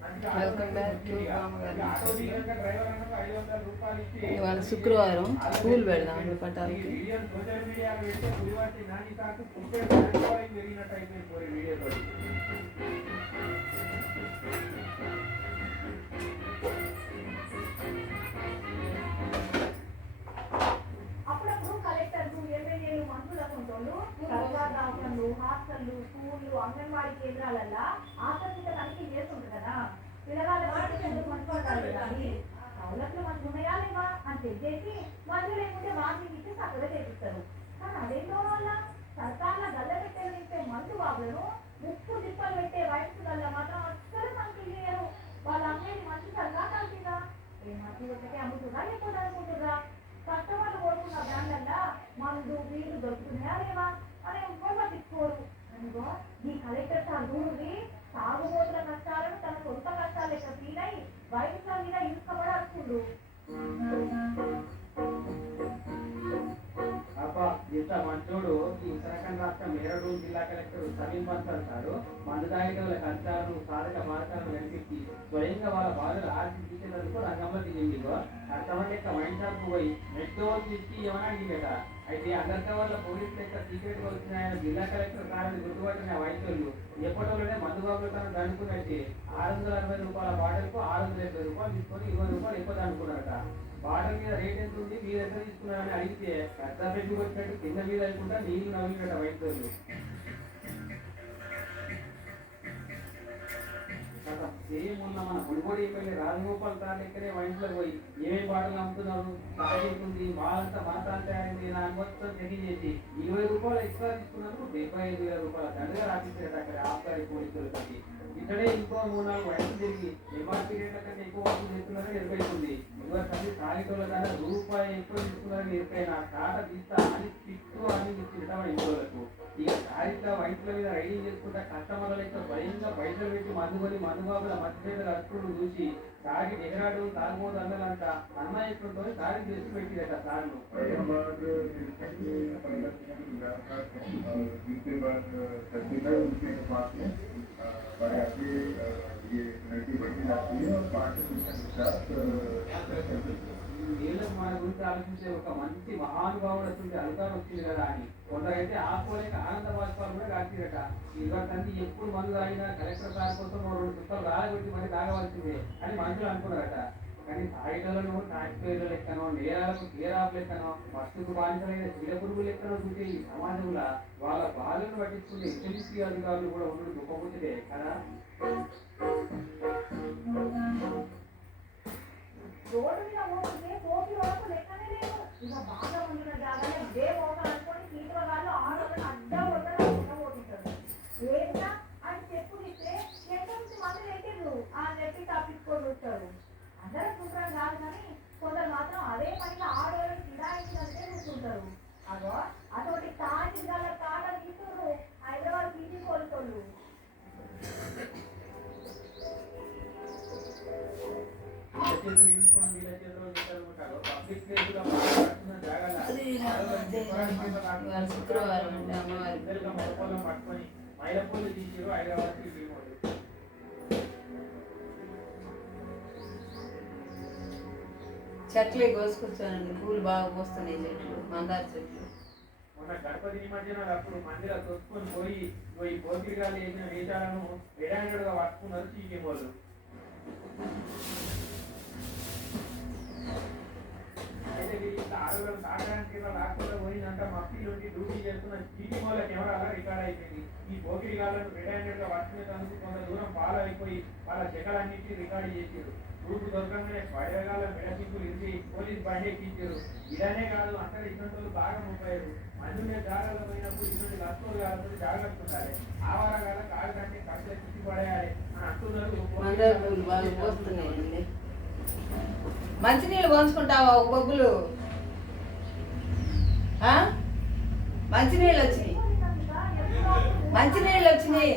Welcome back to ఇవాళ శుక్రవారం school కొంటోళ్ళు సర్కార్ దవాఖాన్లు హాస్టళ్ళు స్కూళ్ళు అంగన్వాడీ కేంద్రాలల్లా ఆకస్మిక తనిఖీ చేస్తుంటారు కదా పిల్లగాళ్ళ వాటికి ఎందుకు మంచి పడతారు కానీ సౌలభ్యం మంచి ఉన్నాయా లేవా అని చెక్ చేసి మంచి లేకుంటే మార్కింగ్ ఇచ్చి చక్కగా చేపిస్తారు. కానీ అదేంటో వల్ల సర్కార్ల గల్ల పెట్టేది ఇచ్చే మందు బాబులను ముప్పు దిప్పలు పెట్టే వయసు వయసుల మాత్రం అస్సలు తనిఖీ చేయరు. వాళ్ళ అమ్మేది మంచి సరిగా కలిసిందా ఏ మంచి ఒకటే అమ్ముతుందా లేకుండా అనుకుంటుందా కష్టపడి కోరుకున్న బ్రాండ్లల్లా మందు వీళ్ళు దొరుకుతున్నాయా లేవా? అని ఎవ్వరు పట్టించుకోరు అనుకో ఈ కలెక్టర్ సార్ దూరి సాగుబోతుల కష్టాలను తన సొంత కష్టాలు ఇక్కడ ఫీల్ అయి వైద్యుల మీద కూడా అబ్బా ఇంత మంచోడు ఈ ఉత్తరాఖండ్ రాష్ట్ర మేరడు జిల్లా కలెక్టర్ సమీన్ పన్సర్ సారు మందు కష్టాలను సాధక మార్గాలను కనిపించి స్వయంగా వాళ్ళ బాధలు ఆర్చి తీసేందుకు రంగంలో దిగింది అర్థమంటే యొక్క వైన్ షాప్ పోయి మెట్రో తీసుకు ఏమైనా అడిగిందట అయితే అండర్ కవర్ల పోలీస్ లెక్క సీక్రెట్గా వచ్చిన జిల్లా కలెక్టర్ సార్ని గుర్తుపట్టిన వైద్యులు ఎప్పటిలోనే మందు బాబులు తను దండుకున్నట్టు. ఆరు వందల అరవై రూపాయల బాటలకు ఆరు వందల ఇరవై రూపాయలు తీసుకొని ఇరవై రూపాయలు ఎక్కువ అనుకున్నారట బాటల్ మీద రేట్ ఎంత ఉంది? మీరు ఎంత తీసుకున్నారని అడిగితే పెద్ద పెట్టుకొచ్చినట్టు కింద మీద అనుకుంటా నీళ్ళు నవ్వినట వైద్యులు. గత సేమ్ ఉన్న మన బుడిబొడి వెళ్ళి రాజగోపాల్ సార్ లెక్కనే వైన్స్లో పోయి ఏమేమి పాటలు అమ్ముతున్నారు ఉంది వాళ్ళంతా మాసాలు తయారైంది నా అనుమతితో చెక్ చేసి ఇరవై రూపాయలు ఎక్స్ట్రా తీసుకున్నందుకు డెబ్బై ఐదు వేల రూపాయల దండగా రాపించారట అక్కడ ఆబ్కారీ పోలీసులకి ఇక్కడే ఇంకో మూడు నాలుగు వయసు తిరిగి ఎంఆర్పీ రేట్ల కంటే ఎక్కువ వసూలు చేస్తున్నారని ఎదురైతుంది ఇవాళ తల్లి తాగిటోళ్ళ కన్నా రూపాయి ఎక్కువ తీసుకున్నారని ఎప్పుడైనా కాట తీస్తా అని తిట్టు అని తిట్టడం ఇంట్లోలకు ఇక తాగిట్లా వైట్ల మీద రైడింగ్ చేసుకుంటా కస్టమర్ల లెక్క భయంగా పైసలు పెట్టి మందు కొని మందు బాబుల మధ్య మీద అర్పుడు చూసి తాగి ఎగరాడు తాగబోదు అన్నదంట అన్న ఎట్లుంటో తాగి చేసి పెట్టిరట సార్లు हमारे जिनके बाद सर्टिफाइड उठने के बाद में हमारे आगे ये नदी बढ़ती जाती है और पाँच परसेंट के साथ వీళ్ళు మన గురించి ఆలోచించే ఒక మంచి మహానుభావుడు వస్తుంది అధికారం వచ్చింది కదా అని. కొందరైతే ఆపుకోలేక ఆనంద బాష్పాలు కూడా కాల్చిరట ఇరవై ఎప్పుడు మందు తాగినా కలెక్టర్ సార్ కోసం రెండు చుట్టాలు రాగబెట్టి మరి తాగవలసిందే అని మనుషులు అనుకున్నారట. కానీ తాగిటలను తాగిపోయేల లెక్కనో నేరాలకు తీరాపు లెక్కనో వస్తుకు బాధితులైన చిల పురుగు లెక్కనో చూసే ఈ సమాజంలో వాళ్ళ బాధలను పట్టించుకునే ఎస్ఎంసీ అధికారులు కూడా ఉండడం గొప్ప కదా? ఇవాళ శుక్రవారం అంటే అమ్మవారి చెట్లే కోసుకొచ్చానండి పూలు బాగా పోస్తున్నాయి చెట్లు మందార చెట్లు. మొన్న గణపతి నిమజ్జనాలు అప్పుడు మందిర తొక్కుని పోయి పోయి పోతిరిగాలు వేసిన వేషాలను విడాంగుడుగా పట్టుకున్నారు సీఎం వాళ్ళు అయితే వీళ్ళు సాగడానికి రాకుండా పోయిందంట డ్యూటీ చేస్తున్న వాళ్ళ రికార్డ్ అయిపోయింది. ఈ కొంత దూరం ఫాలో అయిపోయి వాళ్ళ రికార్డు దొరకంగానే పోలీస్ బండి ఎక్కించారు. ఇదనే కాదు అందరు ఇటువంటి బాగా ముప్పారు. మందు జాగ్రత్త పోయినప్పుడు ఇటువంటి లక్షలు కాదు జాగ్రత్త ఉండాలి. ఆవారగాల పడేయాలి. అని అంటున్నారు మందార పూలు బాగా పోస్తున్నాయండి మంచినీళ్ళు పోంచుకుంటావా ఒక బొగ్గులు? మంచినీళ్ళు వచ్చినాయి. మంచినీళ్ళు వచ్చినాయి.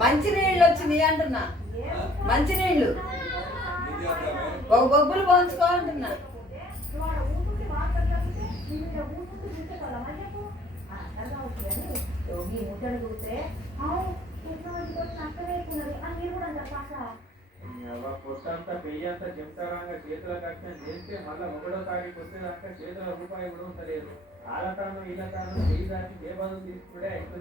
మంచినీళ్ళు వచ్చినాయి అంటున్నా. మంచినీళ్ళు. ఒక బొగ్గులు పోంచుకో అంటున్నా నువ్వు ఆడ మాట్లాడడానికి నీ మీద ఊరుకుంటూ కూర్చోగలమా చెప్పు? ఆ, అర్థం అవుతుంది అని ఈ ముచ్చట చూస్తే అవును టెక్నాలజీతో నష్టమైపోయినది అని మీరు కూడా అంటారు కాసా కొత్తంతా పెయ్యంతా చెప్తారాగా చేతుల కట్టిన చేస్తే మళ్ళీ ఒకటో తారీఖు వచ్చేదాకా చేతుల రూపాయి కూడా ఉంటలేదు ఆలతాను ఇలతాను చేయి దాటి ఏ బదులు తీసుకుంటే